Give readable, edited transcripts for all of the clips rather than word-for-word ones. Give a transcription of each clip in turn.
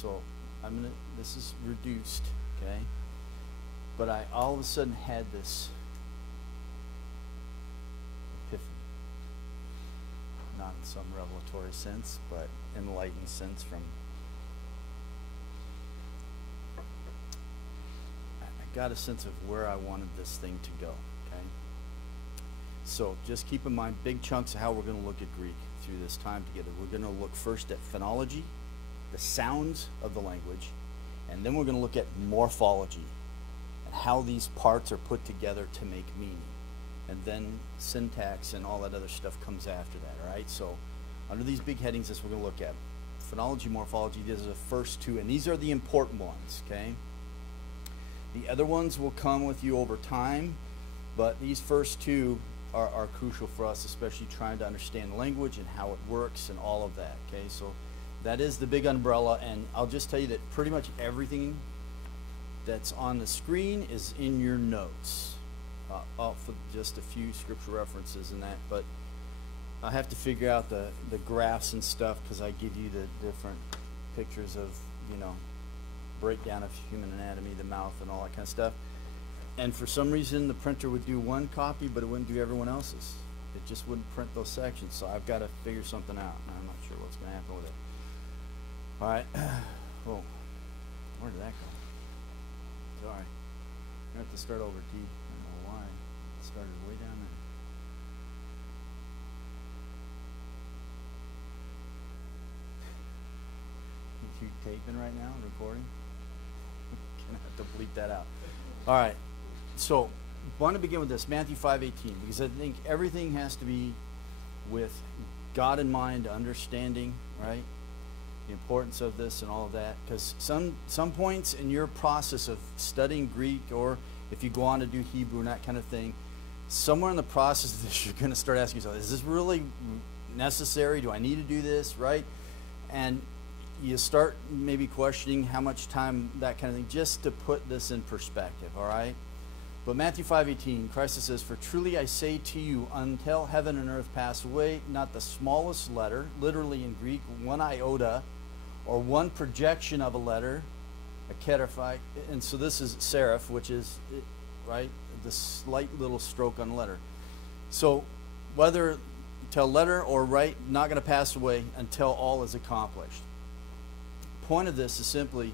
So this is reduced, okay? But I all of a sudden had this epiphany. Not in some revelatory sense, but enlightened sense from I got a sense of where I wanted this thing to go, okay? So just keep in mind big chunks of how we're going to look at Greek through this time together. We're going to look first at phonology, the sounds of the language, and then we're going to look at morphology and how these parts are put together to make meaning. And then syntax and all that other stuff comes after that, all right? So under these big headings, that's what we're going to look at. Phonology, morphology, these are the first two, and these are the important ones, okay? The other ones will come with you over time, but these first two are crucial for us, especially trying to understand language and how it works and all of that, okay? So that is the big umbrella, and I'll just tell you that pretty much everything that's on the screen is in your notes. For just a few scripture references and that, but I have to figure out the graphs and stuff because I give you the different pictures of, breakdown of human anatomy, the mouth and all that kind of stuff. And for some reason the printer would do one copy, but it wouldn't do everyone else's. It just wouldn't print those sections, so I've got to figure something out, and I'm not sure what's going to happen with it. All right. Oh, where did that go? Sorry. I have to start over, D. Why? It started way down there. You taping right now, recording? Gonna have to bleep that out. All right. So, want to begin with this, Matthew 5:18, because I think everything has to be with God in mind, understanding, right? The importance of this and all of that, because some points in your process of studying Greek, or if you go on to do Hebrew and that kind of thing, somewhere in the process of this, you're going to start asking yourself, is this really necessary? Do I need to do this, right? And you start maybe questioning how much time, that kind of thing, just to put this in perspective, all right? But Matthew 5:18, Christ says, "For truly I say to you, until heaven and earth pass away, not the smallest letter," literally in Greek, one iota, or one projection of a letter, a keraphite, and so this is serif, which is, right, the slight little stroke on a letter. So whether till letter or right, not going to pass away until all is accomplished. Point of this is simply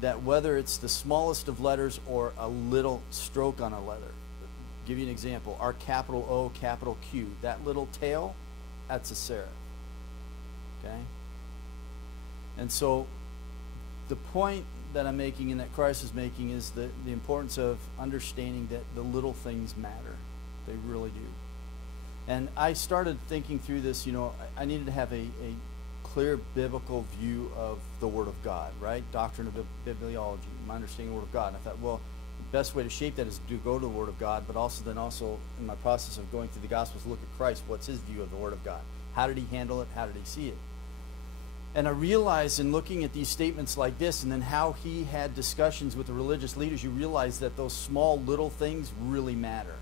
that whether it's the smallest of letters or a little stroke on a letter. I'll give you an example. Our capital O, capital Q, that little tail, that's a serif. Okay? And so the point that I'm making and that Christ is making is the importance of understanding that the little things matter. They really do. And I started thinking through this, I needed to have a clear biblical view of the Word of God, right? Doctrine of bibliology, my understanding of the Word of God. And I thought, well, the best way to shape that is to go to the Word of God, but also in my process of going through the Gospels, look at Christ. What's his view of the Word of God? How did he handle it? How did he see it? And I realized in looking at these statements like this, and then how he had discussions with the religious leaders, you realize that those small little things really matter.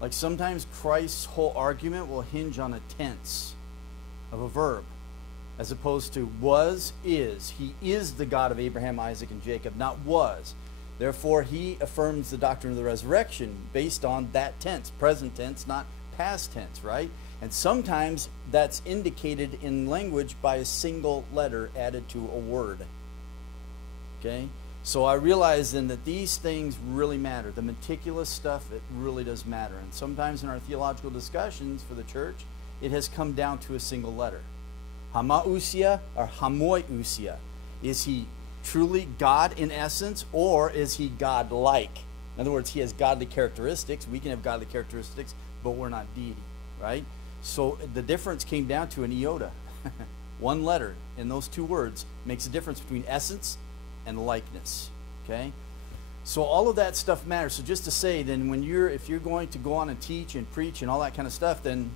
Like sometimes Christ's whole argument will hinge on a tense of a verb, as opposed to was, is. He is the God of Abraham, Isaac, and Jacob, not was. Therefore, he affirms the doctrine of the resurrection based on that tense, present tense, not past tense, right? And sometimes that's indicated in language by a single letter added to a word. Okay? So I realized then that these things really matter. The meticulous stuff, it really does matter. And sometimes in our theological discussions for the church, it has come down to a single letter. Hamausia or hamoiusia. Is he truly God in essence, or is he God-like? In other words, he has godly characteristics. We can have godly characteristics, but we're not deity, right? So the difference came down to an iota. One letter in those two words makes a difference between essence and likeness, okay? So all of that stuff matters. So just to say, then if you're going to go on and teach and preach and all that kind of stuff, then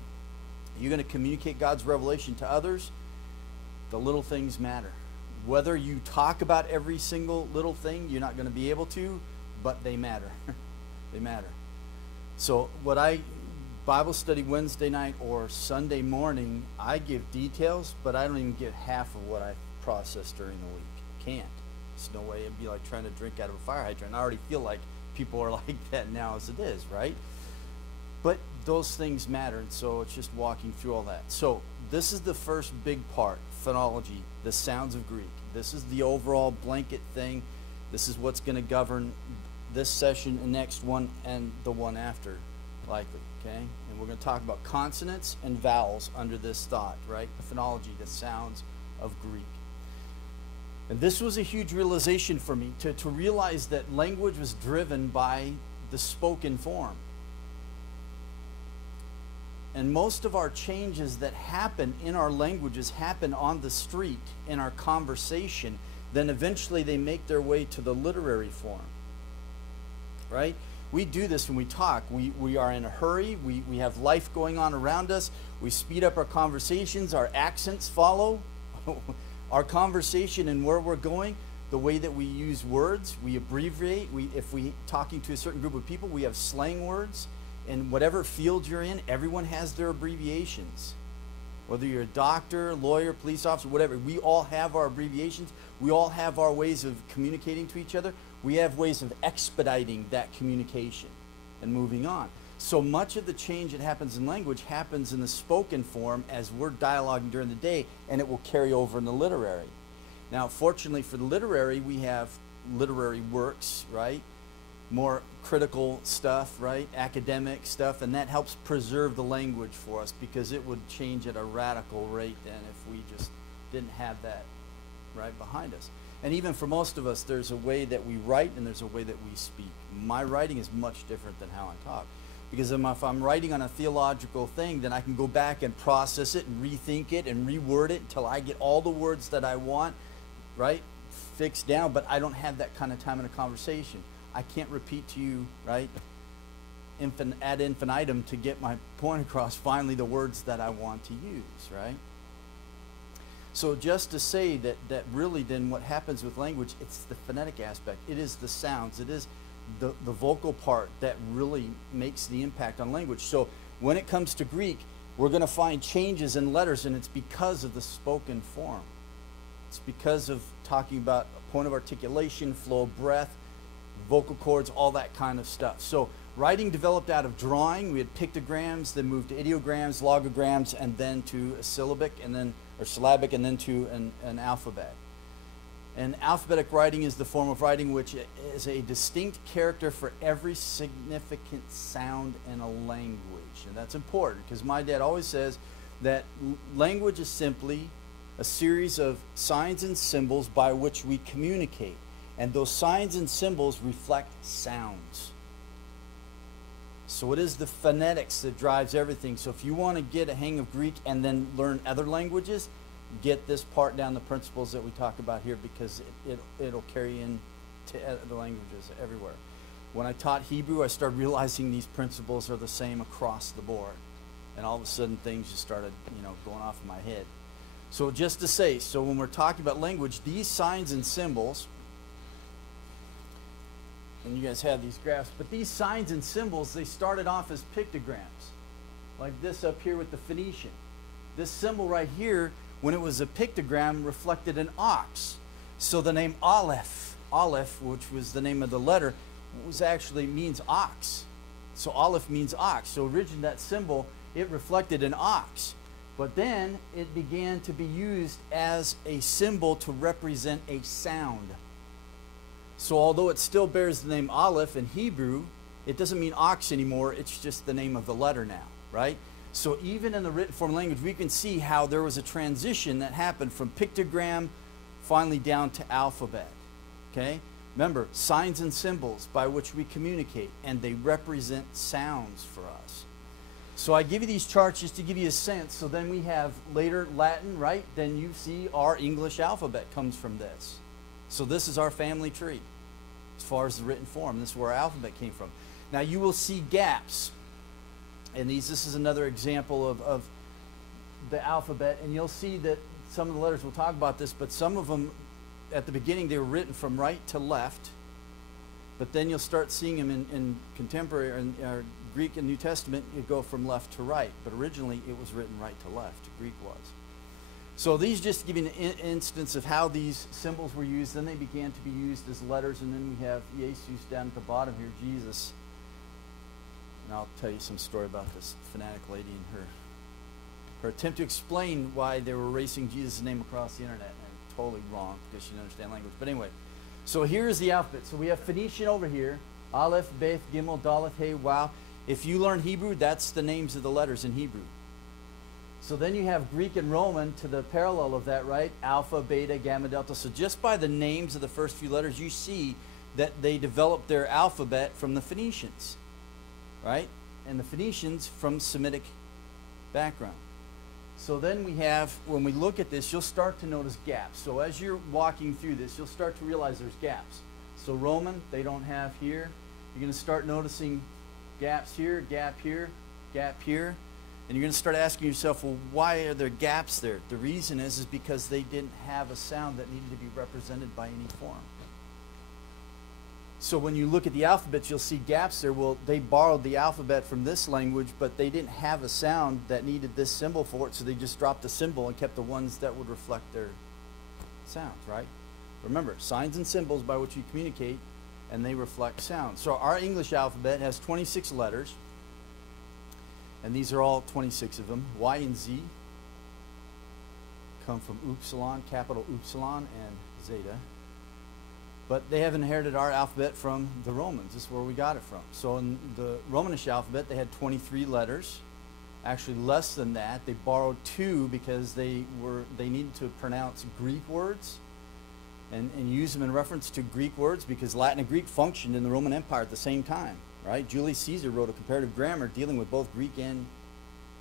you're going to communicate God's revelation to others. The little things matter. Whether you talk about every single little thing, you're not going to be able to, but they matter. They matter. So Bible study Wednesday night or Sunday morning, I give details, but I don't even give half of what I processed during the week. can't. There's no way. It'd be like trying to drink out of a fire hydrant. I already feel like people are like that now as it is, right? But those things matter, and so it's just walking through all that. So this is the first big part, phonology, the sounds of Greek. This is the overall blanket thing. This is what's going to govern this session, the next one, and the one after, likely, okay? And we're going to talk about consonants and vowels under this thought, right? The phonology, the sounds of Greek. And this was a huge realization for me, to realize that language was driven by the spoken form. And most of our changes that happen in our languages happen on the street, in our conversation. Then eventually they make their way to the literary form, right? We do this when we talk. We are in a hurry. We have life going on around us. We speed up our conversations. Our accents follow our conversation and where we're going. The way that we use words, we abbreviate. If we talking to a certain group of people, we have slang words. In whatever field you're in, everyone has their abbreviations. Whether you're a doctor, lawyer, police officer, whatever, we all have our abbreviations. We all have our ways of communicating to each other. We have ways of expediting that communication and moving on. So much of the change that happens in language happens in the spoken form as we're dialoguing during the day, and it will carry over in the literary. Now, fortunately for the literary, we have literary works, right? More critical stuff, right? Academic stuff, and that helps preserve the language for us, because it would change at a radical rate then if we just didn't have that right behind us. And even for most of us, there's a way that we write and there's a way that we speak. My writing is much different than how I talk, because if I'm writing on a theological thing, then I can go back and process it and rethink it and reword it until I get all the words that I want, right, fixed down. But I don't have that kind of time in a conversation. I can't repeat to you, right, ad infinitum to get my point across, finally, the words that I want to use, right? So just to say that really then what happens with language, it's the phonetic aspect. It is the sounds. It is the vocal part that really makes the impact on language. So when it comes to Greek, we're going to find changes in letters, and it's because of the spoken form. It's because of talking about a point of articulation, flow of breath, vocal cords, all that kind of stuff. So writing developed out of drawing. We had pictograms, then moved to ideograms, logograms, and then to a syllabic, and then or syllabic, and then to an alphabet. And alphabetic writing is the form of writing which is a distinct character for every significant sound in a language. And that's important, because my dad always says that language is simply a series of signs and symbols by which we communicate. And those signs and symbols reflect sounds. So it is the phonetics that drives everything. So if you want to get a hang of Greek and then learn other languages, get this part down, the principles that we talk about here, because it'll carry in to other languages everywhere. When I taught Hebrew, I started realizing these principles are the same across the board. And all of a sudden things just started, going off in my head. So just to say, so when we're talking about language, these signs and symbols, and you guys have these graphs, but these signs and symbols, they started off as pictograms, like this up here with the Phoenician. This symbol right here, when it was a pictogram, reflected an ox. So the name Aleph, which was the name of the letter, means ox. So Aleph means ox. So originally that symbol, it reflected an ox. But then it began to be used as a symbol to represent a sound. So although it still bears the name Aleph in Hebrew, it doesn't mean ox anymore. It's just the name of the letter now, right? So even in the written form language, we can see how there was a transition that happened from pictogram finally down to alphabet, okay? Remember, signs and symbols by which we communicate, and they represent sounds for us. So I give you these charts just to give you a sense. So then we have later Latin, right? Then you see our English alphabet comes from this. So this is our family tree as far as the written form. This is where our alphabet came from. Now you will see gaps. And this is another example of the alphabet. And you'll see that some of the letters, we'll talk about this, but some of them at the beginning, they were written from right to left. But then you'll start seeing them in contemporary or Greek and New Testament, you go from left to right. But originally it was written right to left. Greek was. So these just give you an instance of how these symbols were used. Then they began to be used as letters, and then we have Jesus down at the bottom here, Jesus. And I'll tell you some story about this fanatic lady and her attempt to explain why they were erasing Jesus' name across the internet, and totally wrong because she didn't understand language. But anyway, so here's the alphabet. So we have Phoenician over here, Aleph, Beth, Gimel, Dalet, Hey, Wow. If you learn Hebrew, that's the names of the letters in Hebrew. So then you have Greek and Roman to the parallel of that, right? Alpha, Beta, Gamma, Delta. So just by the names of the first few letters, you see that they developed their alphabet from the Phoenicians, right? And the Phoenicians from Semitic background. So then we have, when we look at this, you'll start to notice gaps. So as you're walking through this, you'll start to realize there's gaps. So Roman, they don't have here. You're going to start noticing gaps here, gap here, gap here. And you're going to start asking yourself, well, why are there gaps there? The reason is because they didn't have a sound that needed to be represented by any form. So when you look at the alphabet, you'll see gaps there. Well, they borrowed the alphabet from this language, but they didn't have a sound that needed this symbol for it, so they just dropped the symbol and kept the ones that would reflect their sounds, right? Remember, signs and symbols by which you communicate, and they reflect sound. So our English alphabet has 26 letters, and these are all 26 of them. Y and Z come from Upsilon, capital Upsilon, and Zeta. But they have inherited our alphabet from the Romans. This is where we got it from. So in the Romanish alphabet, they had 23 letters. Actually, less than that. They borrowed 2 because they needed to pronounce Greek words and use them in reference to Greek words, because Latin and Greek functioned in the Roman Empire at the same time, right? Julius Caesar wrote a comparative grammar dealing with both Greek and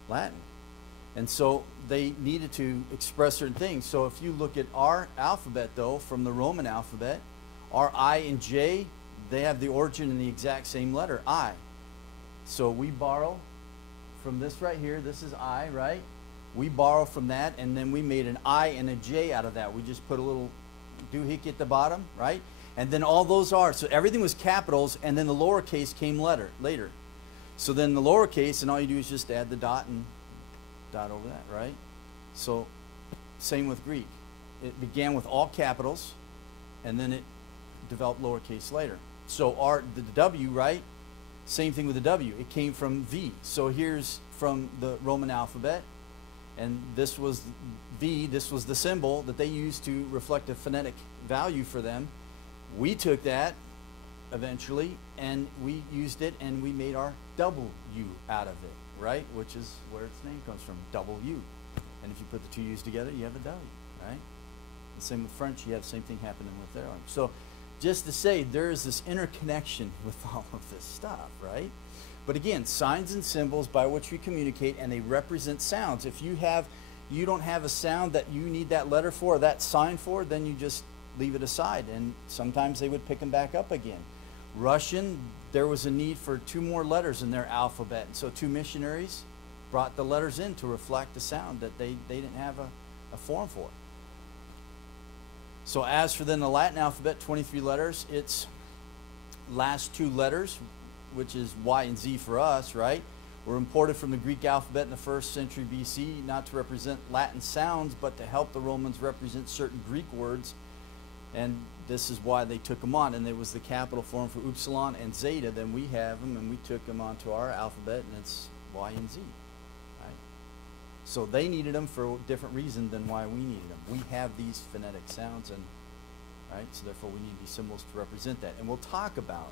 Latin. And so they needed to express certain things. So if you look at our alphabet, though, from the Roman alphabet, our I and J, they have the origin in the exact same letter, I. So we borrow from this right here. This is I, right? We borrow from that, and then we made an I and a J out of that. We just put a little doohickey at the bottom, right? And then all those are. So everything was capitals, and then the lowercase came later. So then the lowercase, and all you do is just add the dot and dot over that, right? So same with Greek. It began with all capitals, and then it developed lowercase later. So the W, right? Same thing with the W. It came from V. So here's from the Roman alphabet, and this was V. This was the symbol that they used to reflect a phonetic value for them. We took that eventually, and we used it, and we made our W out of it, right? Which is where its name comes from, W. And if you put the 2 U's together, you have a W, right? The same with French. You have the same thing happening with their language. So just to say, there is this interconnection with all of this stuff, right? But again, signs and symbols by which we communicate, and they represent sounds. If you don't have a sound that you need that letter for, or that sign for, then you just leave it aside, and sometimes they would pick them back up again. Russian, there was a need for 2 more letters in their alphabet, and so 2 missionaries brought the letters in to reflect the sound that they didn't have a form for. So as for then the Latin alphabet, 23 letters, its last 2 letters, which is Y and Z for us, right, were imported from the Greek alphabet in the 1st century BC, not to represent Latin sounds, but to help the Romans represent certain Greek words. And this is why they took them on. And there was the capital form for Upsilon and Zeta. Then we have them, and we took them onto our alphabet, and it's Y and Z. Right? So they needed them for a different reason than why we needed them. We have these phonetic sounds, and right, so therefore we need these symbols to represent that. And we'll talk about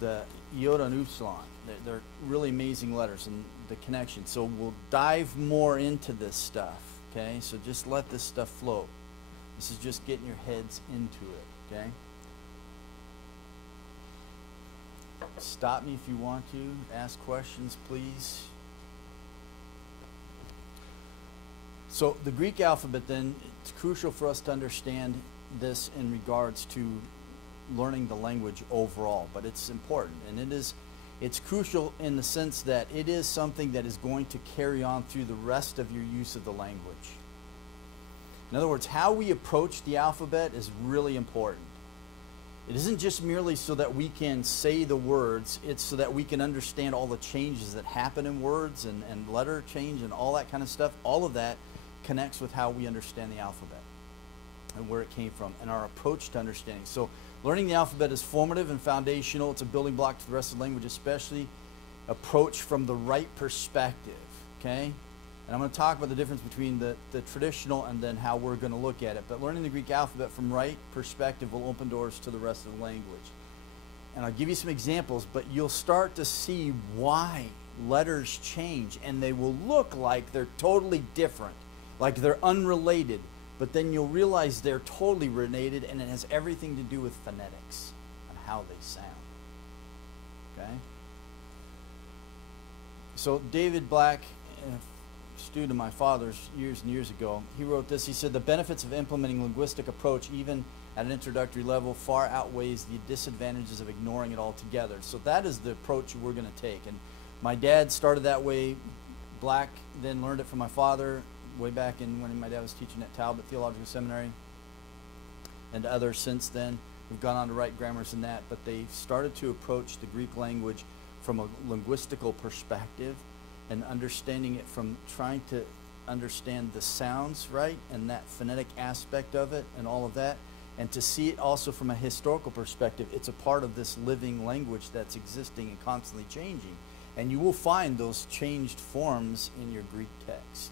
the iota and upsilon. They're really amazing letters and the connection. So we'll dive more into this stuff, okay? So just let this stuff flow. This is just getting your heads into it, okay? Stop me if you want to. Ask questions, please. So the Greek alphabet, then, it's crucial for us to understand this in regards to learning the language overall, but it's important, and it's crucial in the sense that it is something that is going to carry on through the rest of your use of the language. In other words, how we approach the alphabet is really important. It isn't just merely so that we can say the words, it's so that we can understand all the changes that happen in words and letter change and all that kind of stuff. All of that connects with how we understand the alphabet and where it came from and our approach to understanding. So learning the alphabet is formative and foundational. It's a building block to the rest of the language, especially approach from the right perspective, okay? And I'm going to talk about the difference between the traditional and then how we're going to look at it. But learning the Greek alphabet from right perspective will open doors to the rest of the language. And I'll give you some examples, but you'll start to see why letters change, and they will look like they're totally different, like they're unrelated, but then you'll realize they're totally related, and it has everything to do with phonetics and how they sound. Okay? So David Black, a student of my father's years and years ago, he wrote this. He said, the benefits of implementing linguistic approach, even at an introductory level, far outweighs the disadvantages of ignoring it altogether. So that is the approach we're going to take. And my dad started that way. Black then learned it from my father way back in when my dad was teaching at Talbot Theological Seminary, and others since then who've gone on to write grammars in that. But they started to approach the Greek language from a linguistical perspective and understanding it from trying to understand the sounds, right, and that phonetic aspect of it and all of that, and to see it also from a historical perspective. It's a part of this living language that's existing and constantly changing. And you will find those changed forms in your Greek text.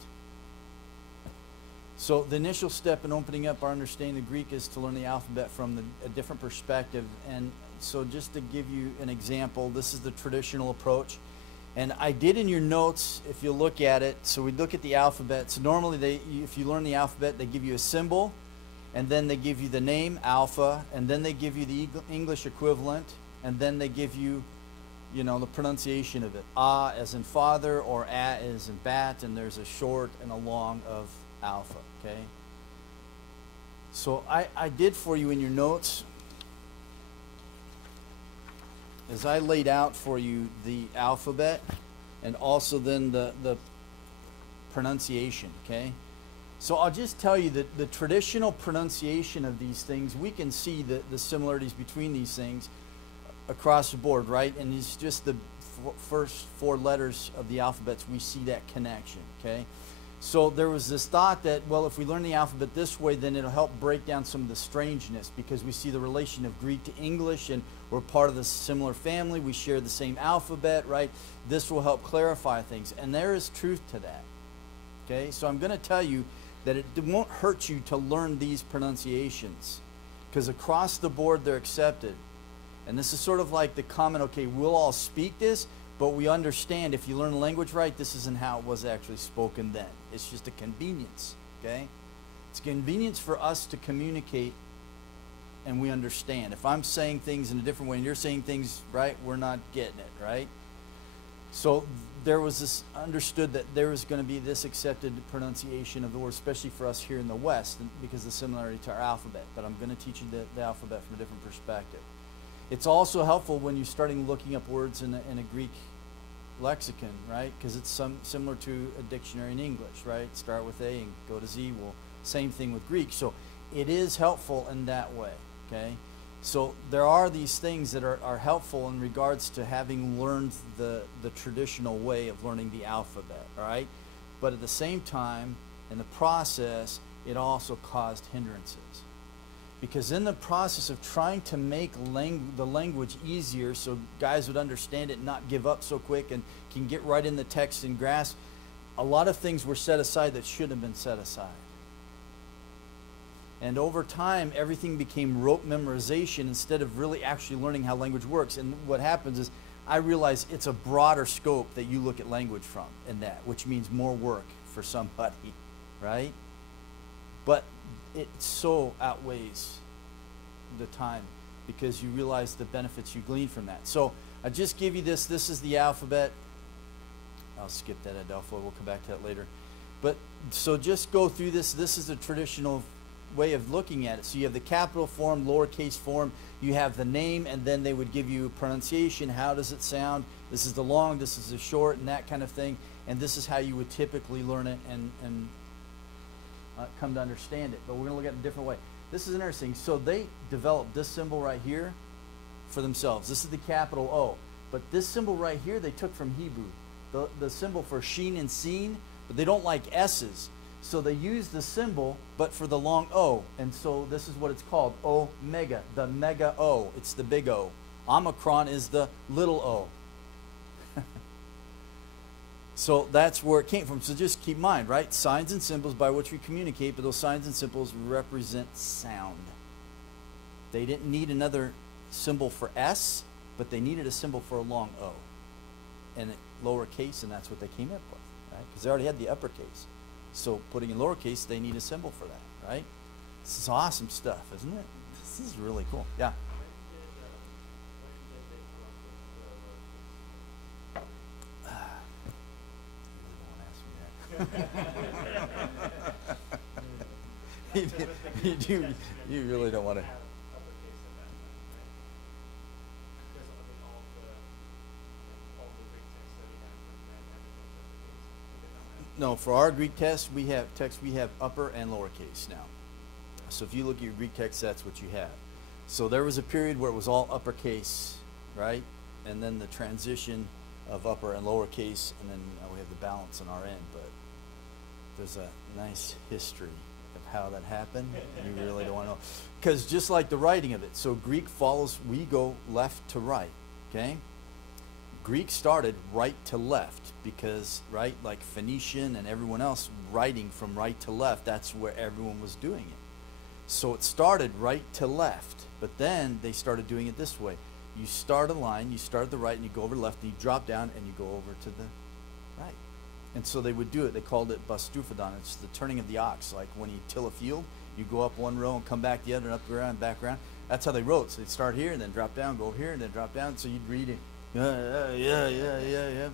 So the initial step in opening up our understanding of Greek is to learn the alphabet from a different perspective. And so just to give you an example, this is the traditional approach. And I did in your notes, if you look at it, so we look at the alphabet. So normally, if you learn the alphabet, they give you a symbol, and then they give you the name, alpha, and then they give you the English equivalent, and then they give you, the pronunciation of it. Ah as in father, or a as in bat, and there's a short and a long of alpha, okay? So I did for you in your notes, as I laid out for you the alphabet, and also then the pronunciation, okay? So I'll just tell you that the traditional pronunciation of these things, we can see the similarities between these things across the board, right? And it's just the first four letters of the alphabets, we see that connection, okay? So there was this thought that, well, if we learn the alphabet this way, then it'll help break down some of the strangeness, because we see the relation of Greek to English, and we're part of the similar family. We share the same alphabet, right? This will help clarify things, and there is truth to that, okay? So I'm going to tell you that it won't hurt you to learn these pronunciations, because across the board they're accepted. And this is sort of like the comment, okay, we'll all speak this, but we understand if you learn the language right, this isn't how it was actually spoken then. It's just a convenience, okay? It's a convenience for us to communicate, and we understand. If I'm saying things in a different way and you're saying things right, we're not getting it, right? So there was this understood that there was going to be this accepted pronunciation of the word, especially for us here in the West, because of the similarity to our alphabet. But I'm going to teach you the alphabet from a different perspective. It's also helpful when you're starting looking up words in a Greek lexicon, right? Because it's similar to a dictionary in English, right? Start with A and go to Z. Well, same thing with Greek. So it is helpful in that way, okay? So there are these things that are helpful in regards to having learned the traditional way of learning the alphabet, all right? But at the same time, in the process, it also caused hindrances. Because in the process of trying to make the language easier so guys would understand it and not give up so quick and can get right in the text and grasp, a lot of things were set aside that shouldn't have been set aside. And over time, everything became rote memorization instead of really actually learning how language works. And what happens is I realize it's a broader scope that you look at language from in that, which means more work for somebody, right? But it so outweighs the time because you realize the benefits you glean from that. So I just give you this. This is the alphabet. I'll skip that Adelphi. We'll come back to that later. But so just go through this. This is a traditional way of looking at it. So you have the capital form, lowercase form. You have the name, and then they would give you pronunciation. How does it sound? This is the long, this is the short, and that kind of thing. And this is how you would typically learn it and come to understand it. But we're going to look at it a different way. This is interesting. So they developed this symbol right here for themselves. This is the capital O. But this symbol right here they took from Hebrew. The symbol for sheen and seen, but they don't like S's. So they use the symbol, but for the long O. And so this is what it's called, omega, the mega O. It's the big O. Omicron is the little o. So that's where it came from. So just keep in mind, right? Signs and symbols by which we communicate, but those signs and symbols represent sound. They didn't need another symbol for S, but they needed a symbol for a long O. And lowercase, and that's what they came up with, right? Because they already had the uppercase. So putting in lowercase, they need a symbol for that, right? This is awesome stuff, isn't it? This is really cool. Yeah. You really don't want to. No, for our Greek text we have upper and lowercase now. So if you look at your Greek text, that's what you have. So there was a period where it was all uppercase, right? And then the transition of upper and lowercase, and then we have the balance on our end. But there's a nice history of how that happened. You really don't want to know. Because just like the writing of it, so Greek follows, we go left to right, okay? Greek started right to left because, right, like Phoenician and everyone else writing from right to left, that's where everyone was doing it. So it started right to left, but then they started doing it this way. You start a line, you start at the right and you go over left and you drop down and you go over to the right. And so they would do it. They called it bastuphodon. It's the turning of the ox. Like when you till a field, you go up one row and come back the other and up around and back around. That's how they wrote. So they'd start here and then drop down, go over here and then drop down. So you'd read it. Yeah.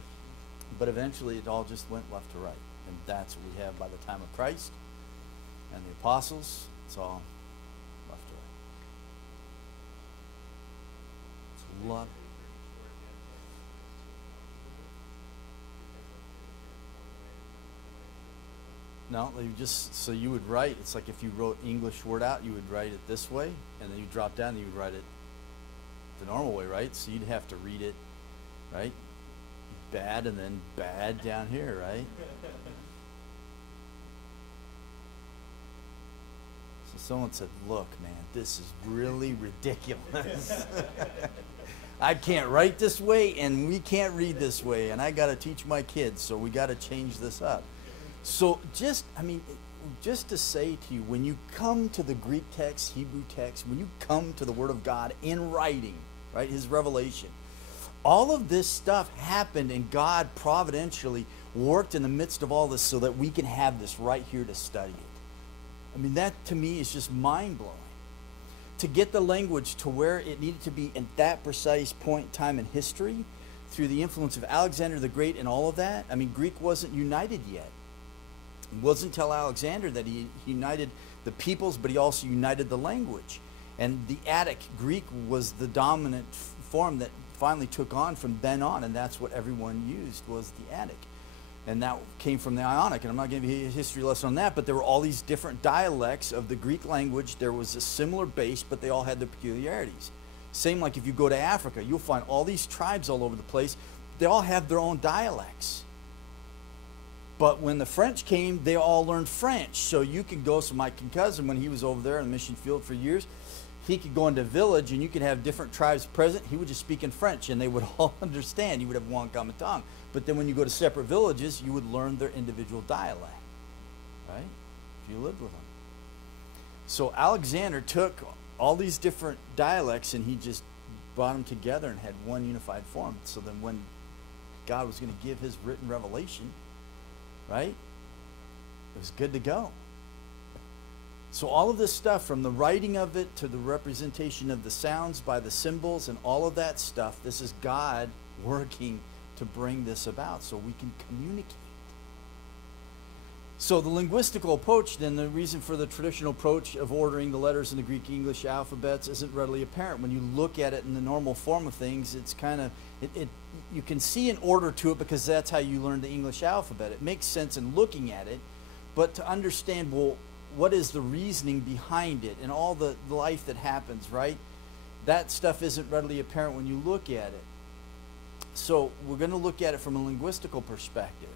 But eventually it all just went left to right. And that's what we have by the time of Christ and the apostles. It's all left to right. It's a lot. No, you just, so you would write, it's like if you wrote English word out, you would write it this way, and then you drop down and you would write it the normal way, right? So you'd have to read it, right? Bad and then bad down here, right? So someone said, look, man, this is really ridiculous. I can't write this way and we can't read this way, and I got to teach my kids, so we got to change this up. So just to say to you, when you come to the Greek text, Hebrew text, when you come to the Word of God in writing, right, His revelation, all of this stuff happened and God providentially worked in the midst of all this so that we can have this right here to study it. I mean, that to me is just mind-blowing. To get the language to where it needed to be at that precise point in time in history, through the influence of Alexander the Great and all of that, I mean, Greek wasn't united yet. It wasn't until Alexander that he united the peoples, but he also united the language. And the Attic Greek was the dominant form that finally took on from then on, and that's what everyone used, was the Attic. And that came from the Ionic, and I'm not going to give you a history lesson on that, but there were all these different dialects of the Greek language. There was a similar base, but they all had their peculiarities. Same like if you go to Africa, you'll find all these tribes all over the place. They all have their own dialects. But when the French came, they all learned French. So you could go, so my cousin, when he was over there in the mission field for years, he could go into a village and you could have different tribes present. He would just speak in French and they would all understand. You would have one common tongue. But then when you go to separate villages, you would learn their individual dialect, right? If you lived with them. So Alexander took all these different dialects and he just brought them together and had one unified form. So then when God was going to give his written revelation, right, it was good to go. So all of this stuff, from the writing of it to the representation of the sounds by the symbols and all of that stuff, this is God working to bring this about so we can communicate. So the linguistical approach, then, the reason for the traditional approach of ordering the letters in the Greek English alphabets isn't readily apparent. When you look at it in the normal form of things, it's kind of, you can see an order to it because that's how you learn the English alphabet. It makes sense in looking at it, but to understand, well, what is the reasoning behind it and all the life that happens, right? That stuff isn't readily apparent when you look at it. So we're going to look at it from a linguistical perspective.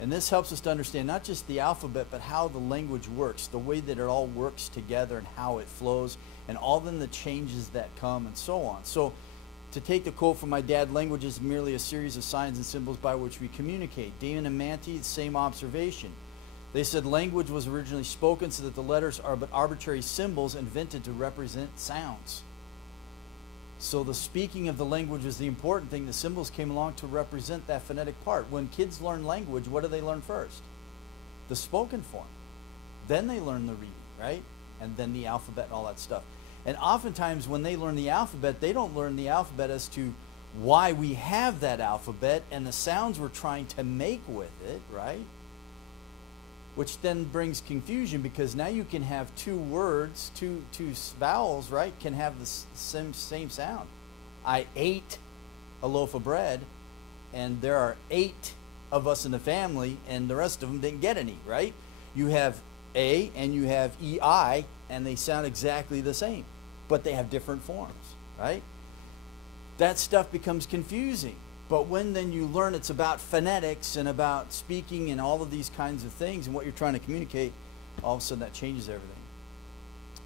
And this helps us to understand not just the alphabet, but how the language works, the way that it all works together and how it flows, and all then the changes that come and so on. So to take the quote from my dad, language is merely a series of signs and symbols by which we communicate. Damon and Manti, the same observation. They said language was originally spoken so that the letters are but arbitrary symbols invented to represent sounds. So the speaking of the language was the important thing. The symbols came along to represent that phonetic part. When kids learn language, what do they learn first? The spoken form. Then they learn the reading, right? And then the alphabet and all that stuff. And oftentimes when they learn the alphabet, they don't learn the alphabet as to why we have that alphabet and the sounds we're trying to make with it, right? Which then brings confusion, because now you can have two words, two vowels, right, can have the same sound. I ate a loaf of bread, and there are 8 of us in the family, and the rest of them didn't get any, right? You have A and you have EI, and they sound exactly the same, but they have different forms, right? That stuff becomes confusing. But when then you learn it's about phonetics and about speaking and all of these kinds of things and what you're trying to communicate, all of a sudden that changes everything.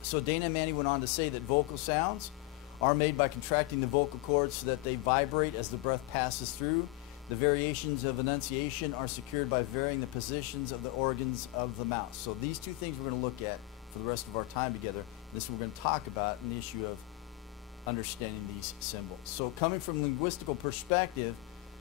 So Dana and Manny went on to say that vocal sounds are made by contracting the vocal cords so that they vibrate as the breath passes through. The variations of enunciation are secured by varying the positions of the organs of the mouth. So these two things we're going to look at for the rest of our time together. This is what we're going to talk about in the issue of understanding these symbols. So coming from a linguistical perspective,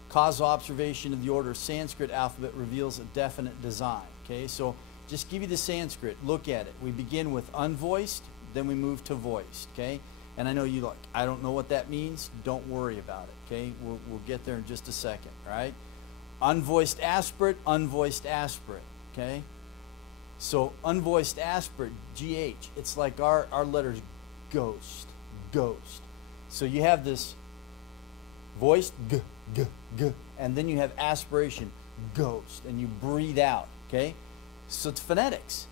causal observation of the order of Sanskrit alphabet reveals a definite design. Okay, so just give you the Sanskrit, look at it. We begin with unvoiced, then we move to voiced. Okay, and I know you like, I don't know what that means. Don't worry about it. Okay, we'll get there in just a second. Right? Unvoiced aspirate, unvoiced aspirate. Okay, so unvoiced aspirate, GH. It's like our letters ghost. Ghost. So you have this voiced g, g, g, and then you have aspiration, ghost, and you breathe out, okay? So it's phonetics.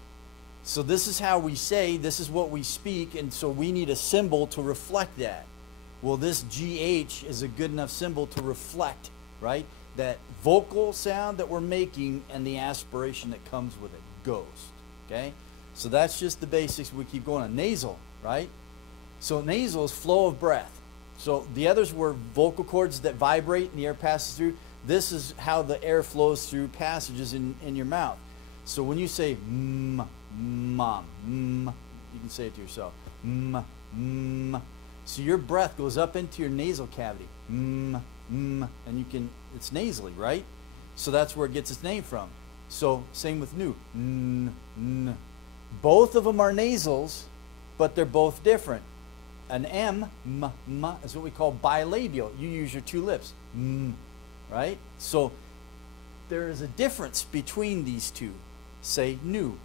So this is how we say, this is what we speak, and so we need a symbol to reflect that. Well, this GH is a good enough symbol to reflect, right, that vocal sound that we're making and the aspiration that comes with it, ghost, okay? So that's just the basics. We keep going on. Nasal, right? So nasal is flow of breath. So the others were vocal cords that vibrate and the air passes through. This is how the air flows through passages in your mouth. So when you say mom, you can say it to yourself. So your breath goes up into your nasal cavity. And you can, it's nasally, right? So that's where it gets its name from. So same with nu. Both of them are nasals, but they're both different. An M, is what we call bilabial. You use your 2 lips, right? So there is a difference between these two. Say nu,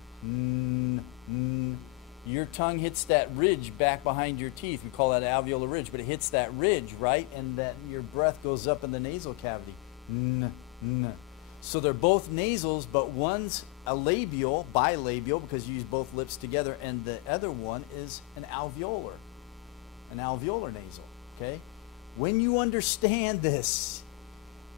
Your tongue hits that ridge back behind your teeth. We call that alveolar ridge, but it hits that ridge, right? And that your breath goes up in the nasal cavity. So they're both nasals, but one's a labial, bilabial, because you use both lips together, and the other one is an alveolar nasal, okay? When you understand this,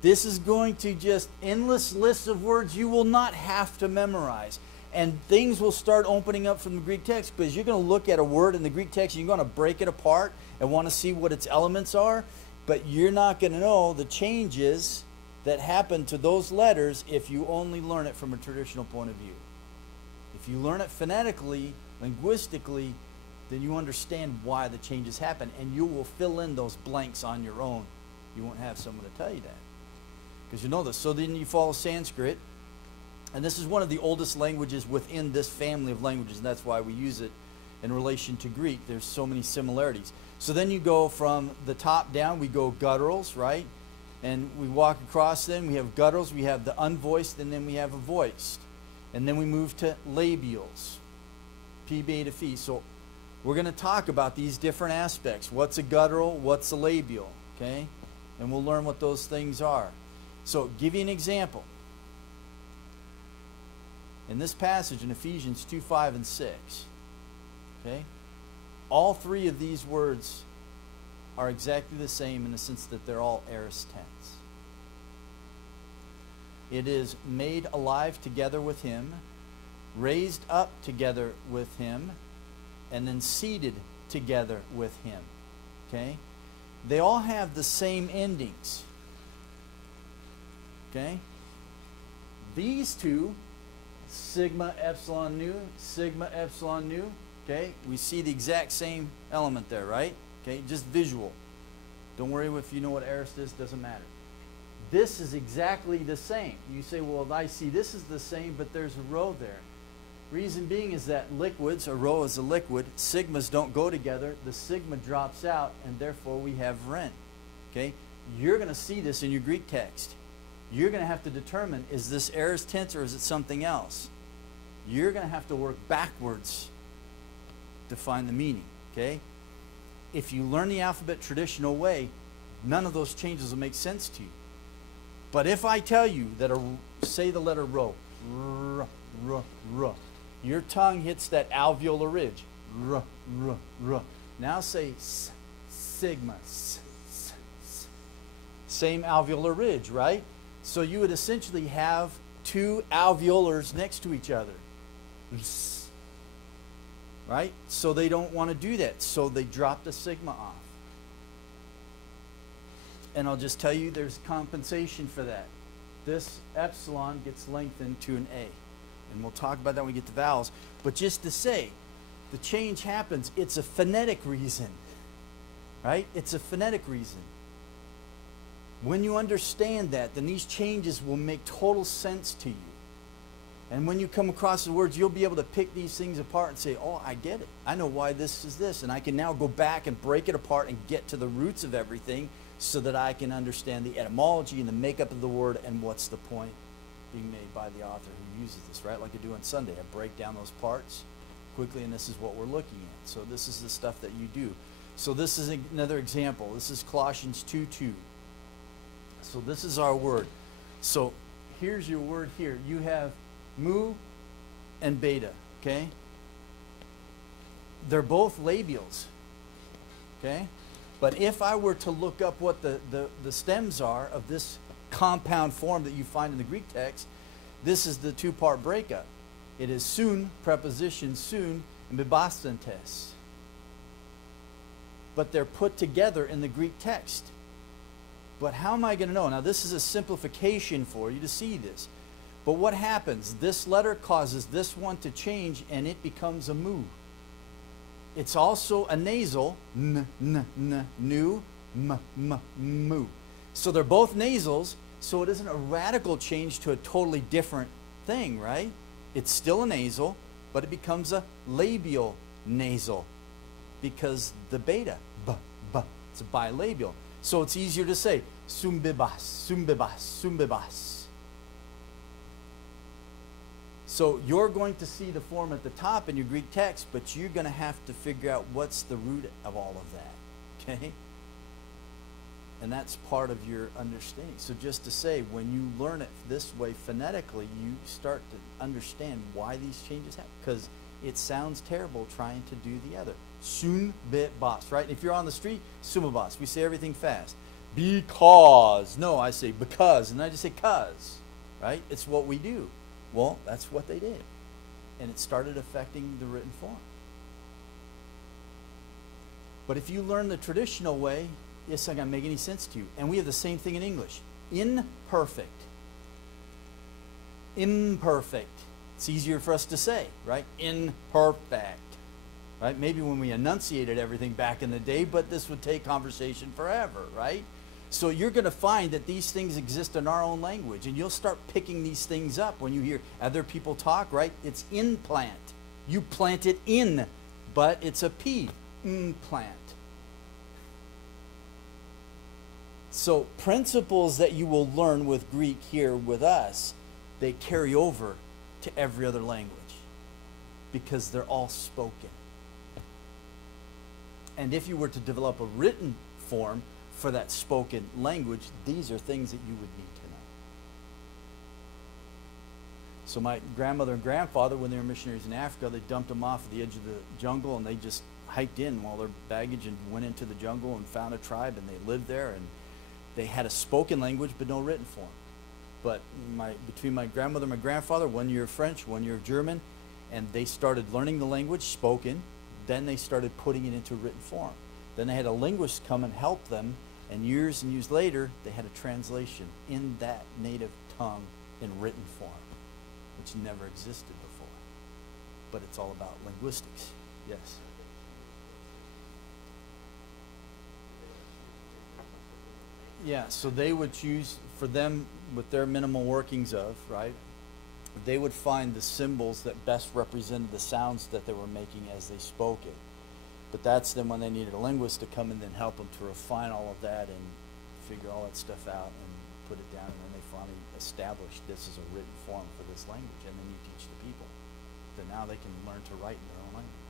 this is going to just endless lists of words you will not have to memorize. And things will start opening up from the Greek text, because you're going to look at a word in the Greek text and you're going to break it apart and want to see what its elements are, but you're not going to know the changes that happen to those letters if you only learn it from a traditional point of view. If you learn it phonetically, linguistically, then you understand why the changes happen, and you will fill in those blanks on your own. You won't have someone to tell you that, because you know this. So then you follow Sanskrit, and this is one of the oldest languages within this family of languages, and that's why we use it in relation to Greek. There's so many similarities. So then you go from the top down, we go gutturals, right? And we walk across them. We have gutturals, we have the unvoiced, and then we have a voiced. And then we move to labials, P, beta, phi. So we're going to talk about these different aspects. What's a guttural? What's a labial? Okay? And we'll learn what those things are. So, give you an example. In this passage in Ephesians 2, 5, and 6, okay, all 3 of these words are exactly the same in the sense that they're all aorist tense. It is made alive together with him, raised up together with him, and then seated together with him. Okay? They all have the same endings. Okay? These two, sigma, epsilon, nu, sigma, epsilon, nu. Okay? We see the exact same element there, right? Okay? Just visual. Don't worry if you know what aorist is, doesn't matter. This is exactly the same. You say, well, I see this is the same, but there's a rho there. Reason being is that liquids, a rho is a liquid, sigmas don't go together, the sigma drops out, and therefore we have ren. Okay? You're going to see this in your Greek text. You're going to have to determine, is this aorist tense or is it something else? You're going to have to work backwards to find the meaning. Okay? If you learn the alphabet traditional way, none of those changes will make sense to you. But if I tell you that, say the letter rho, r, r, r, your tongue hits that alveolar ridge, r, r, r. Now say s, sigma, s, s, s. Same alveolar ridge, right? So you would essentially have two alveolars next to each other. S, right? So they don't want to do that. So they drop the sigma off. And I'll just tell you there's compensation for that. This epsilon gets lengthened to an A. And we'll talk about that when we get to vowels. But just to say, the change happens. It's a phonetic reason. Right? It's a phonetic reason. When you understand that, then these changes will make total sense to you. And when you come across the words, you'll be able to pick these things apart and say, oh, I get it. I know why this is this. And I can now go back and break it apart and get to the roots of everything so that I can understand the etymology and the makeup of the word and what's the point being made by the author who uses this, right? Like I do on Sunday. I break down those parts quickly, and this is what we're looking at. So this is the stuff that you do. So this is another example. This is Colossians 2:2. So this is our word. So here's your word here. You have mu and beta, okay? They're both labials, okay? But if I were to look up what the stems are of this compound form that you find in the Greek text, this is the two-part breakup. It is soon, preposition soon, and bibastantes. But they're put together in the Greek text. But how am I going to know? Now, this is a simplification for you to see this. But what happens? This letter causes this one to change, and it becomes a mu. It's also a nasal, n, n, n, nu, m, m, mu. So they're both nasals, so it isn't a radical change to a totally different thing, right? It's still a nasal, but it becomes a labial nasal because the beta, b, b, it's a bilabial. So it's easier to say, sumbibas, sumbibas, sumbibas. So you're going to see the form at the top in your Greek text, but you're going to have to figure out what's the root of all of that, okay? And that's part of your understanding. So just to say, when you learn it this way phonetically, you start to understand why these changes happen. Because it sounds terrible trying to do the other. Sumbibas, right? If you're on the street, sumabas. We say everything fast. Because. No, I say because. And I just say cause, right? It's what we do. Well, that's what they did. And it started affecting the written form. But if you learn the traditional way, it's not going to make any sense to you. And we have the same thing in English. Imperfect. Imperfect. It's easier for us to say, right? Imperfect. Right? Maybe when we enunciated everything back in the day, but this would take conversation forever, right? So you're going to find that these things exist in our own language, and you'll start picking these things up when you hear other people talk, right? It's implant. You plant it in, but it's a P. Implant. So principles that you will learn with Greek here with us, they carry over to every other language because they're all spoken. And if you were to develop a written form for that spoken language, these are things that you would need to know. So my grandmother and grandfather, when they were missionaries in Africa, they dumped them off at the edge of the jungle, and they just hiked in while their baggage and went into the jungle and found a tribe, and they lived there, and they had a spoken language but no written form. But between my grandmother and my grandfather, 1 year of French, 1 year of German, and they started learning the language spoken. Then they started putting it into written form. Then they had a linguist come and help them, and years later, they had a translation in that native tongue in written form, which never existed before. But it's all about linguistics. Yes. Yeah, so they would choose, for them, with their minimal workings of, right, they would find the symbols that best represented the sounds that they were making as they spoke it. But that's then when they needed a linguist to come and then help them to refine all of that and figure all that stuff out and put it down, and then they finally established this as a written form for this language, and then you teach the people. Then now they can learn to write in their own language.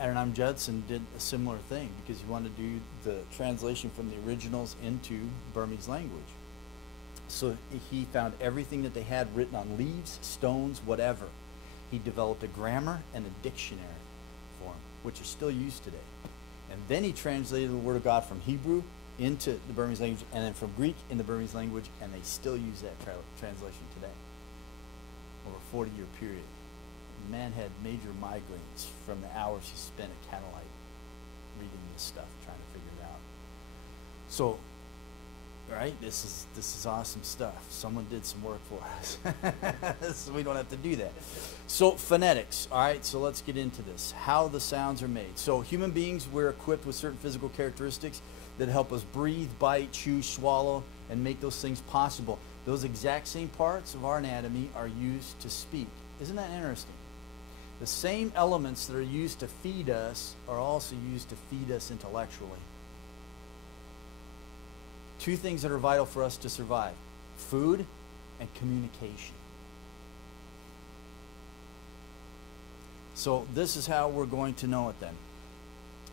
Adoniram Judson did a similar thing because he wanted to do the translation from the originals into Burmese language. So he found everything that they had written on leaves, stones, whatever. He developed a grammar and a dictionary for them, which are still used today. And then he translated the Word of God from Hebrew into the Burmese language, and then from Greek in the Burmese language, and they still use that translation today. Over a 40-year period. The man had major migraines from the hours he spent at Candlelight reading this stuff, trying to figure it out. So, right, this is awesome stuff. Someone did some work for us. So we don't have to do that. So phonetics, all right, so let's get into this. How the sounds are made. So human beings, we're equipped with certain physical characteristics that help us breathe, bite, chew, swallow, and make those things possible. Those exact same parts of our anatomy are used to speak. Isn't that interesting? The same elements that are used to feed us are also used to feed us intellectually. Two things that are vital for us to survive: food and communication. So this is how we're going to know it then.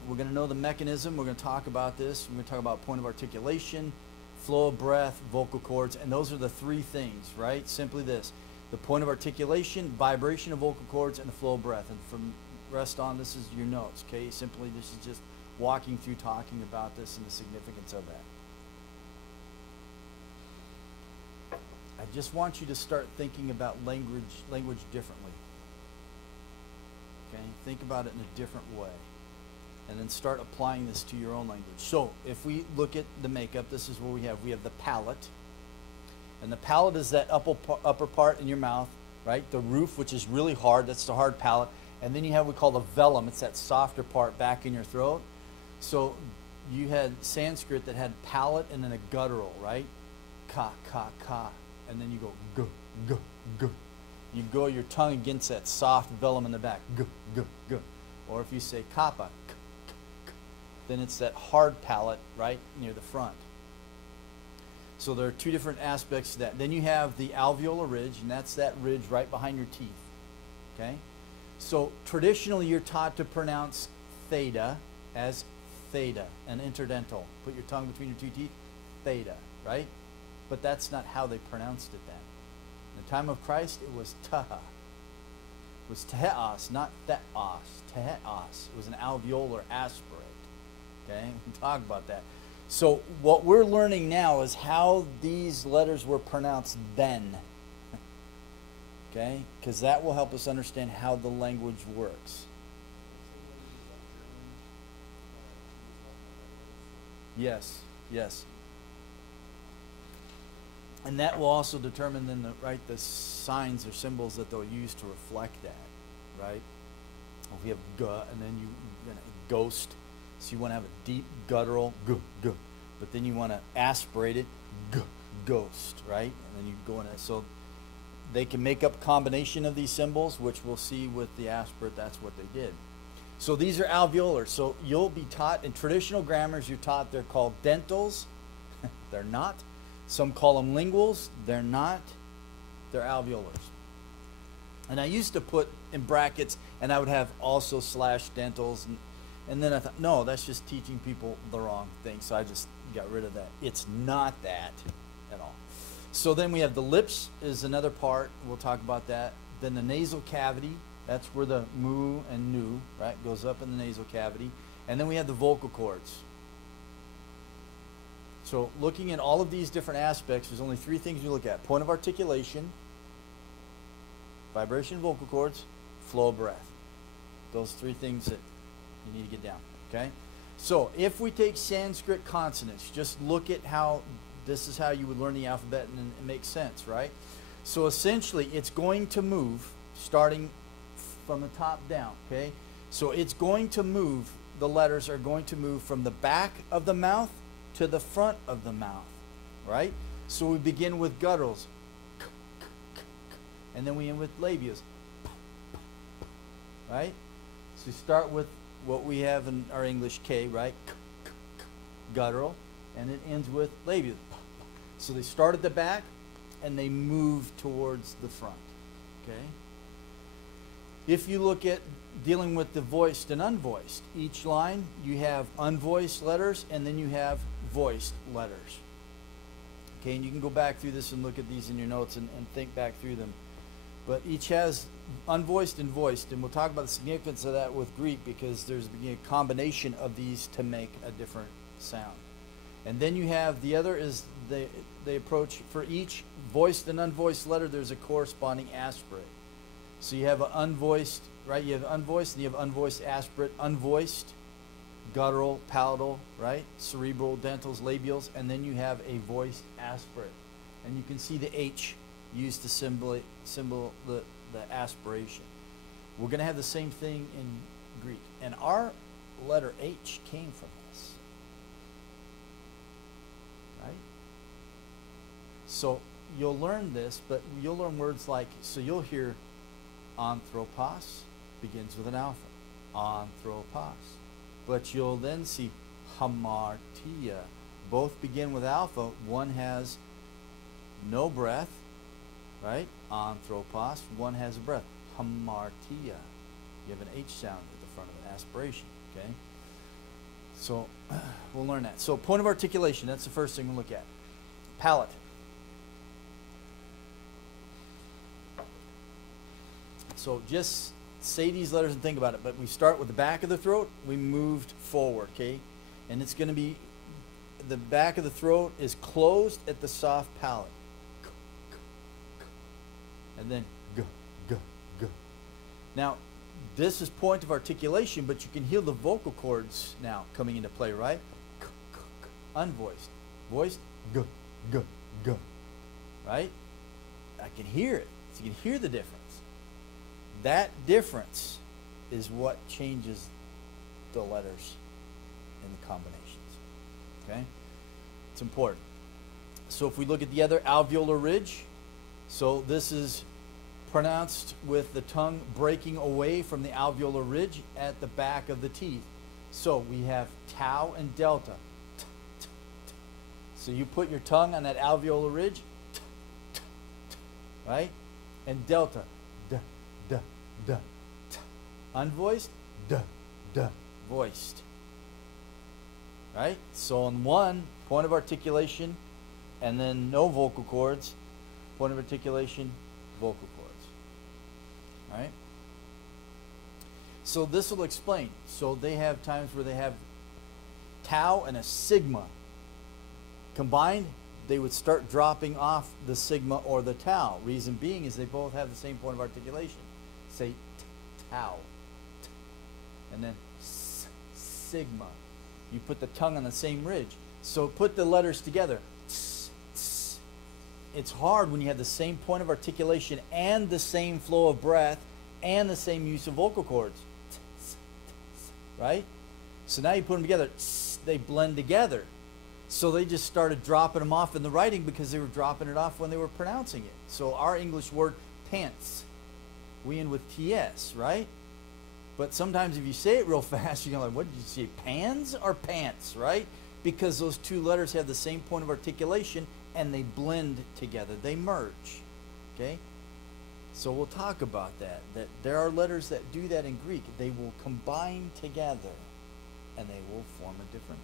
We're going to know the mechanism. We're going to talk about this. We're going to talk about point of articulation, flow of breath, vocal cords, and those are the three things, right? Simply this: the point of articulation, vibration of vocal cords, and the flow of breath. And from rest on, this is your notes, okay? Simply, this is just walking through talking about this and the significance of that. I just want you to start thinking about language differently. Okay? Think about it in a different way. And then start applying this to your own language. So, if we look at the makeup, this is what we have. We have the palate. And the palate is that upper part in your mouth, right? The roof, which is really hard, that's the hard palate. And then you have what we call the velum. It's that softer part back in your throat. So you had Sanskrit that had palate and then a guttural, right? Ka, ka, ka. And then you go g, g, g. You go your tongue against that soft velum in the back, g, g, g. Or if you say kappa, k, k, k, then it's that hard palate right near the front. So there are two different aspects to that. Then you have the alveolar ridge, and that's that ridge right behind your teeth. Okay? So traditionally you're taught to pronounce theta as theta, an interdental. Put your tongue between your two teeth, theta, right? But that's not how they pronounced it then. In the time of Christ, it was taha. It was teos, not theos. Teos. It was an alveolar aspirate. Okay? We can talk about that. So what we're learning now is how these letters were pronounced then. Okay? Because that will help us understand how the language works. Yes, yes. And that will also determine then the signs or symbols that they'll use to reflect that, right? If we have g, and then you ghost, so you want to have a deep guttural g, g, but then you want to aspirate it g, ghost, right? And then you go in it. So they can make up a combination of these symbols, which we'll see with the aspirate. That's what they did. So these are alveolar. So you'll be taught in traditional grammars. You're taught they're called dentals. They're not. Some call them linguals. They're not. They're alveolars. And I used to put in brackets, and I would have also slash dentals. And then I thought, no, that's just teaching people the wrong thing. So I just got rid of that. It's not that at all. So then we have the lips is another part. We'll talk about that. Then the nasal cavity. That's where the mu and nu, right, goes up in the nasal cavity. And then we have the vocal cords. So looking at all of these different aspects, there's only three things you look at. Point of articulation, vibration of vocal cords, flow of breath. Those three things that you need to get down, okay? So if we take Sanskrit consonants, just look at how, this is how you would learn the alphabet, and it makes sense, right? So essentially, it's going to move starting from the top down, okay? So it's going to move, the letters are going to move from the back of the mouth to the front of the mouth, right? So we begin with gutturals, and then we end with labials, right? So we start with what we have in our English K, right? Guttural, and it ends with labial. So they start at the back, and they move towards the front, okay? If you look at dealing with the voiced and unvoiced, each line you have unvoiced letters, and then you have voiced letters. Okay, and you can go back through this and look at these in your notes and think back through them. But each has unvoiced and voiced, and we'll talk about the significance of that with Greek, because there's a combination of these to make a different sound. And then you have, the other is they approach, for each voiced and unvoiced letter, there's a corresponding aspirate. So you have an unvoiced, right? You have unvoiced, and you have unvoiced aspirate, unvoiced, guttural, palatal, right? Cerebral, dentals, labials, and then you have a voiced aspirate. And you can see the H used to symbol the aspiration. We're going to have the same thing in Greek. And our letter H came from this. Right? So you'll learn this, but you'll learn words like, so you'll hear anthropos begins with an alpha. Anthropos. But you'll then see hamartia. Both begin with alpha. One has no breath, right? Anthropos. One has a breath. Hamartia. You have an H sound at the front of an aspiration, okay? So we'll learn that. So point of articulation, that's the first thing we'll look at. Palate. So just say these letters and think about it. But we start with the back of the throat. We moved forward, okay? And it's going to be, the back of the throat is closed at the soft palate. And then g, g, g. Now, this is point of articulation, but you can hear the vocal cords now coming into play, right? K, k, k. Unvoiced. Voiced, g, g, g. Right? I can hear it. So you can hear the difference. That difference is what changes the letters in the combinations. Okay? It's important. So if we look at the other, alveolar ridge, so this is pronounced with the tongue breaking away from the alveolar ridge at the back of the teeth. So we have tau and delta. T, t, t. So you put your tongue on that alveolar ridge, t, t, t, right? And delta, d, d, d, t. Unvoiced, d, d, voiced. Right? So on one, point of articulation, and then no vocal cords, point of articulation, vocal cords. Right? So this will explain. So they have times where they have tau and a sigma. Combined, they would start dropping off the sigma or the tau. Reason being is they both have the same point of articulation. Say tau. And then sigma. You put the tongue on the same ridge. So put the letters together. It's hard when you have the same point of articulation and the same flow of breath and the same use of vocal cords. Right? So now you put them together, they blend together. So they just started dropping them off in the writing because they were dropping it off when they were pronouncing it. So our English word pants, we end with TS, right? But sometimes if you say it real fast, you're like, what did you say, pans or pants, right? Because those two letters have the same point of articulation and they blend together. They merge, okay? So we'll talk about that there are letters that do that in Greek. They will combine together and they will form a different.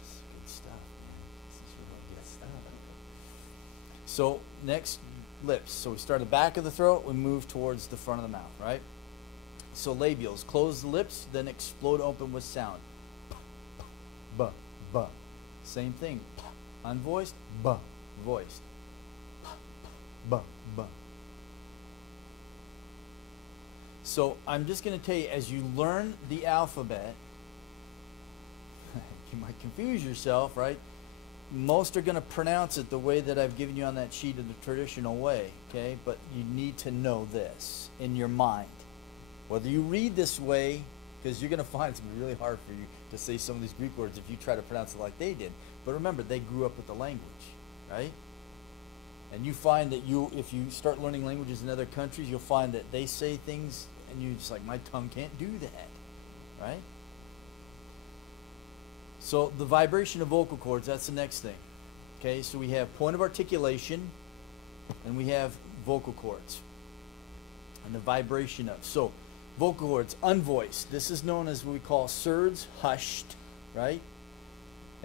This is good stuff, man. This is really good stuff. So next, lips. So we start at the back of the throat, we move towards the front of the mouth, right? So labials, close the lips, then explode open with sound. b, b. Same thing. P, unvoiced, b, voiced. P, b, b. So I'm just going to tell you, as you learn the alphabet, you might confuse yourself, right? Most are going to pronounce it the way that I've given you on that sheet in the traditional way, okay? But you need to know this in your mind. Whether you read this way, because you're going to find it's going to be really hard for you to say some of these Greek words if you try to pronounce it like they did. But remember, they grew up with the language, right? And you find that if you start learning languages in other countries, you'll find that they say things and you're just like, my tongue can't do that, right? So the vibration of vocal cords, that's the next thing. Okay, so we have point of articulation and we have vocal cords. And the vibration of. So vocal cords, unvoiced. This is known as what we call surds, hushed, right?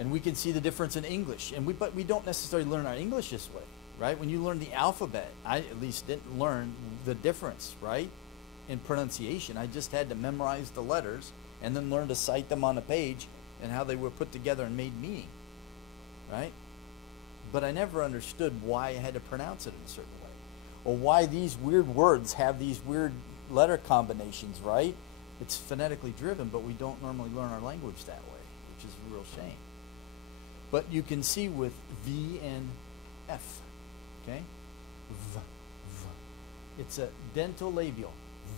And we can see the difference in English. But we don't necessarily learn our English this way, right? When you learn the alphabet, I at least didn't learn the difference, right? In pronunciation. I just had to memorize the letters and then learn to cite them on a page and how they were put together and made meaning, right? But I never understood why I had to pronounce it in a certain way, or why these weird words have these weird letter combinations, right? It's phonetically driven, but we don't normally learn our language that way, which is a real shame. But you can see with V and F, okay? V, V. It's a dentolabial.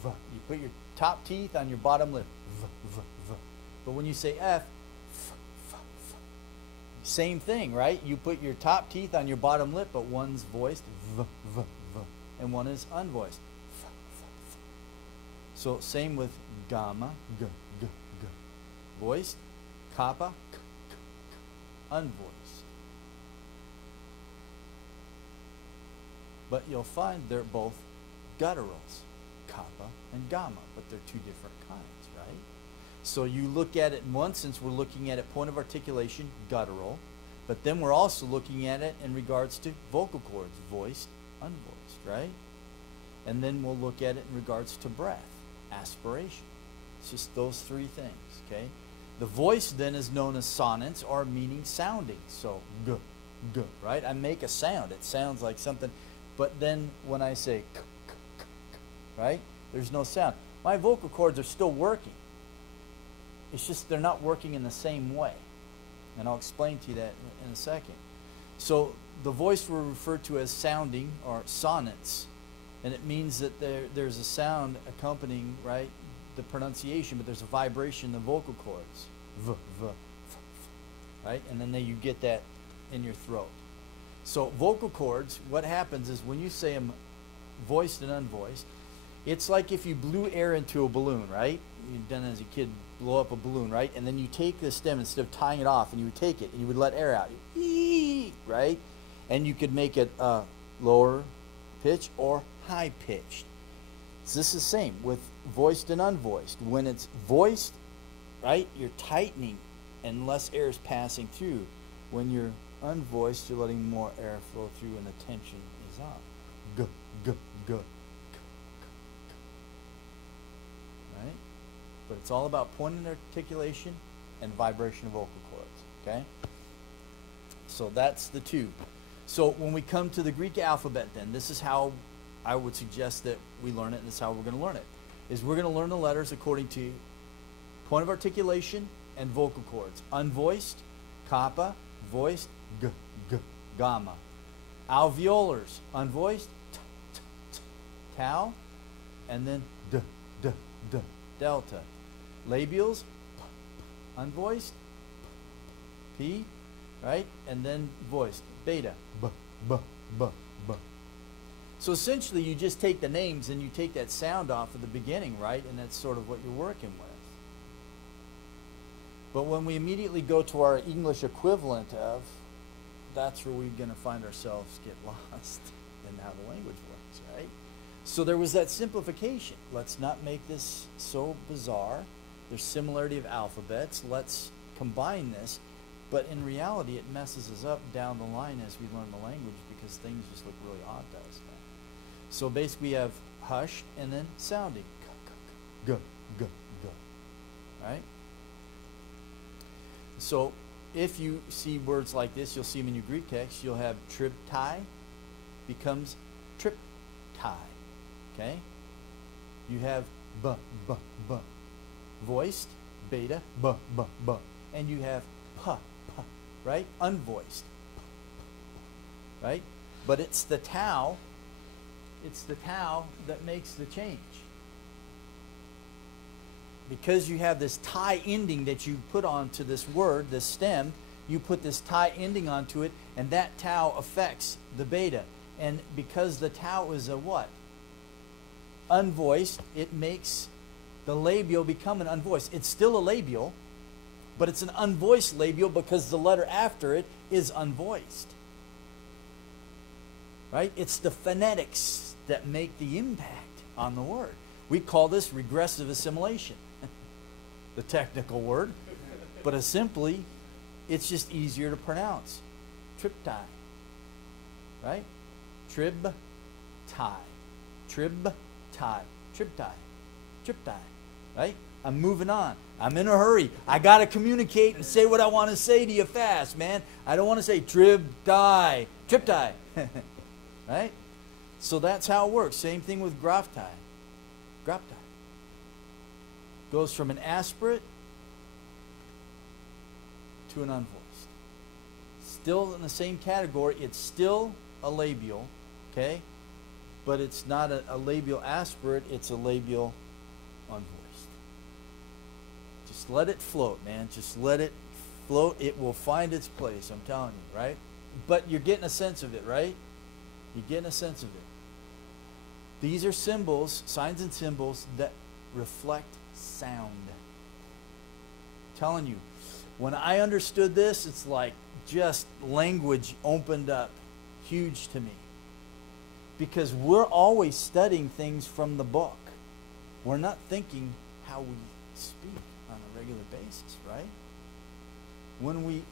V. You put your top teeth on your bottom lip. V, V, V. But when you say F, F, F, F. Same thing, right? You put your top teeth on your bottom lip, but one's voiced, V, V, V, and one is unvoiced. F, F, F. So same with gamma, G, G, G. Voiced, kappa, K, K, K. Unvoiced. But you'll find they're both gutturals, kappa and gamma, but they're two different kinds, right? So you look at it in one sense, we're looking at it point of articulation, guttural, but then we're also looking at it in regards to vocal cords, voiced, unvoiced, right? And then we'll look at it in regards to breath, aspiration. It's just those three things, okay? The voice then is known as sonants, or meaning sounding. So, g, g, right? I make a sound. It sounds like something. But then when I say k, k, k, k, right? There's no sound. My vocal cords are still working. It's just they're not working in the same way. And I'll explain to you that in a second. So the voice we're referred to as sounding, or sonants. And it means that there's a sound accompanying, right, the pronunciation, but there's a vibration in the vocal cords. V, v, f, f, right? And then you get that in your throat. So vocal cords, what happens is when you say them voiced and unvoiced, it's like if you blew air into a balloon, right? You've done it as a kid, blow up a balloon, right? And then you take the stem, instead of tying it off, and you would take it and you would let air out, right? And you could make it lower pitch or high pitched. So this is the same with voiced and unvoiced. When it's voiced, right, you're tightening and less air is passing through. When you're unvoiced, you're letting more air flow through and the tension is on. G, g, g, right? But it's all about point and articulation and vibration of vocal cords, okay? So that's the two. So when we come to the Greek alphabet then, this is how I would suggest that we learn it, and this is how we're going to learn it. Is we're going to learn the letters according to point of articulation and vocal cords. Unvoiced, kappa, voiced, g, g, gamma. Alveolars, unvoiced, t, t, t, tau, and then d, d, d, delta. Labials, p, p, unvoiced, p, right? And then voiced, beta, b, b, b, b. So essentially you just take the names and you take that sound off at the beginning, right? And that's sort of what you're working with. But when we immediately go to our English equivalent of, that's where we're going to find ourselves get lost in how the language works, right? So there was that simplification. Let's not make this so bizarre. There's similarity of alphabets. Let's combine this. But in reality, it messes us up down the line as we learn the language because things just look really odd to us. So basically we have hushed and then sounding. G, g, g, g. Right? So if you see words like this, you'll see them in your Greek text. You'll have triptai becomes triptai. Okay? You have b, b, b. Voiced, beta, b, b, b. And you have p, p, right? Unvoiced. Right? But it's the tau that makes the change. Because you have this tie ending that you put onto this word, this stem, you put this tie ending onto it, and that tau affects the beta. And because the tau is a what? Unvoiced, it makes the labial become an unvoiced. It's still a labial, but it's an unvoiced labial because the letter after it is unvoiced. Right? It's the phonetics that make the impact on the word. We call this regressive assimilation. The technical word. But simply, it's just easier to pronounce. Triptai. Right? Trib-tai. Trib-tai. Triptai. Triptai. Right? I'm moving on. I'm in a hurry. I got to communicate and say what I want to say to you fast, man. I don't want to say trib-tai. Triptai. Right? So that's how it works. Same thing with graptai. Graptai. Goes from an aspirate to an unvoiced. Still in the same category. It's still a labial. Okay? But it's not a labial aspirate. It's a labial unvoiced. Just let it float, man. Just let it float. It will find its place. I'm telling you, right? But you're getting a sense of it, right? You're getting a sense of it. These are symbols, signs and symbols that reflect sound. I'm telling you, when I understood this, it's like just language opened up huge to me. Because we're always studying things from the book. We're not thinking how we speak on a regular basis, right? When we